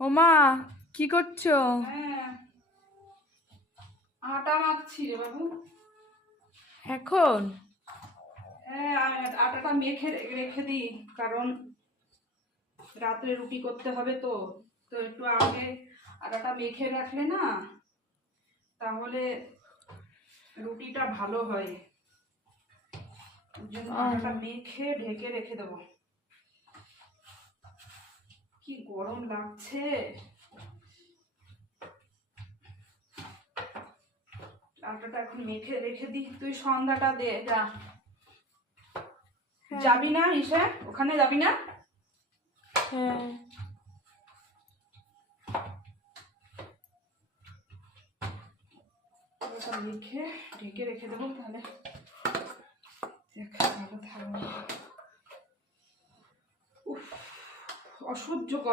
ওমা কি করছো? হ্যাঁ, আটা মাখছি রে বাবু। এখন? হ্যাঁ, আটাটা মেখে রেখে দিই, কারণ রাত্রে রুটি করতে হবে তো। তো একটু আগে আটাটা মেখে রাখলে না, তাহলে রুটিটা ভালো হয়। ওই জন্য আটাটা মেখে ঢেকে রেখে দেবো। কি গরম লাগছে! আটাটা এখন মেখে রেখে দিই। তুই সন্ধ্যাটা দে, যা। যাবি না ইসে? ওখানে যাবি না? হ্যাঁ। মেখে ঢেকে রেখে দেবো, তাহলে ভালো থাকবে। অসহ্য